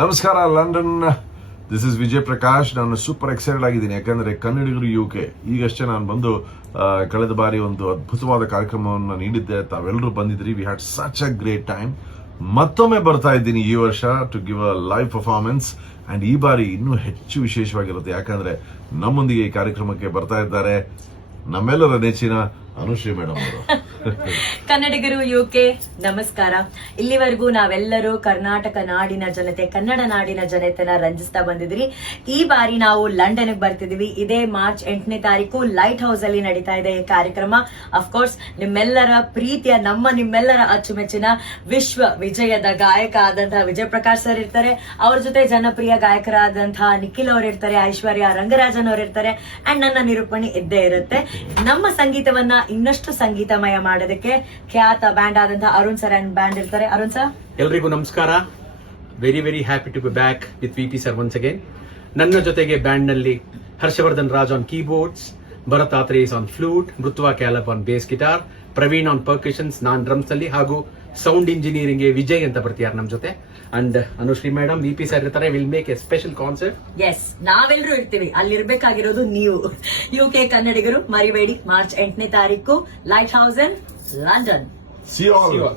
ನಮಸ್ಕಾರ London, this is Vijay Prakash. ನಾನು super excited ಆಗಿದ್ದೀನಿ, ಯಾಕಂದ್ರೆ ಕನ್ನಡಿಗರು UK ಈಗಷ್ಟೇ ನಾನು ಬಂದು ಕಳೆದ ಬಾರಿ ಒಂದು ಅದ್ಭುತವಾದ ಕಾರ್ಯಕ್ರಮವನ್ನು ನೀಡಿದ್ದೆ. ತಾವೆಲ್ಲರೂ ಬಂದಿದ್ರಿ. We had such a great time. ಮತ್ತೊಮ್ಮೆ ಬರ್ತಾ ಇದ್ದೀನಿ ಈ ವರ್ಷ to give a live performance. And ಈ ಬಾರಿ ಇನ್ನೂ ಹೆಚ್ಚು ವಿಶೇಷವಾಗಿರುತ್ತೆ, ಯಾಕಂದ್ರೆ ನಮ್ಮೊಂದಿಗೆ ಈ ಕಾರ್ಯಕ್ರಮಕ್ಕೆ ಬರ್ತಾ ಇದ್ದಾರೆ ನಮ್ಮೆಲ್ಲರ ನೆಚ್ಚಿನ ಅನುಶ್ರೀ ಮೇಡಮ್ ಅವರು. ಕನ್ನಡಿಗರು UK ನಮಸ್ಕಾರ. ಇಲ್ಲಿವರೆಗೂ ನಾವೆಲ್ಲರೂ ಕರ್ನಾಟಕ ನಾಡಿನ ಜನತೆ, ಕನ್ನಡ ನಾಡಿನ ಜನತೆನ ರಂಜಿಸ್ತಾ ಬಂದಿದ್ರಿ. ಈ ಬಾರಿ ನಾವು ಲಂಡನ್ ಬರ್ತಿದೀವಿ. ಇದೇ ಮಾರ್ಚ್ 8ನೇ ತಾರೀಕು ಲೈಟ್ ಹೌಸ್ ಅಲ್ಲಿ ನಡೀತಾ ಇದೆ ಈ ಕಾರ್ಯಕ್ರಮ. ಅಫ್ಕೋರ್ಸ್ ನಿಮ್ಮೆಲ್ಲರ ಪ್ರೀತಿಯ, ನಿಮ್ಮೆಲ್ಲರ ಅಚ್ಚುಮೆಚ್ಚಿನ ವಿಶ್ವ ವಿಜಯದ ಗಾಯಕ ಆದಂತಹ ವಿಜಯ್ ಪ್ರಕಾಶ್ ಸರ್ ಇರ್ತಾರೆ. ಅವ್ರ ಜೊತೆ ಜನಪ್ರಿಯ ಗಾಯಕರಾದಂತಹ ನಿಖಿಲ್ ಅವರು ಇರ್ತಾರೆ, ಐಶ್ವರ್ಯ ರಂಗರಾಜನ್ ಅವರು ಇರ್ತಾರೆ, ಅಂಡ್ ನನ್ನ ನಿರೂಪಣೆ ಇದ್ದೇ ಇರುತ್ತೆ. ನಮ್ಮ ಸಂಗೀತವನ್ನ ಇನ್ನಷ್ಟು ಸಂಗೀತಮಯ ಮಾಡೋದಕ್ಕೆ ಖ್ಯಾತ ಬ್ಯಾಂಡ್ ಆದಂತಹ ಅರುಣ್ ಸರ್ ಅಂಡ್ ಬ್ಯಾಂಡ್ ಇರ್ತಾರೆ. ಅರುಣ್ ಸರ್, ಎಲ್ರಿಗೂ ನಮಸ್ಕಾರ. Very happy to be back with VP sir once again. ನನ್ನ ಜೊತೆಗೆ ಬ್ಯಾಂಡ್ ನಲ್ಲಿ Harshavardhan Raj on keyboards, Bharat Atreyas on flute, Mritva Kalap on bass guitar, Praveen on percussions, ನಾನ್ ಡ್ರಮ್ಸ್ ಅಲ್ಲಿ, ಹಾಗೂ ಸೌಂಡ್ ಇಂಜಿನಿಯರಿಂಗ್ ಗೆ ವಿಜಯ್ ಅಂತ ಬರ್ತಿದ್ದಾರೆ ನಮ್ಮ ಜೊತೆ. And Anushree madam, VP sir ಇರ್ತಾರೆ. Will make a special concert. Yes, ನಾವೆಲ್ಲರೂ ಇರ್ತೀವಿ. ಅಲ್ಲಿರ್ಬೇಕಾಗಿರೋದು ನೀವು UK ಕನ್ನಡಿಗರು. ಮರಿಬೇಡಿ, ಮಾರ್ಚ್ 8ನೇ ತಾರೀಕು light house in London. See you all.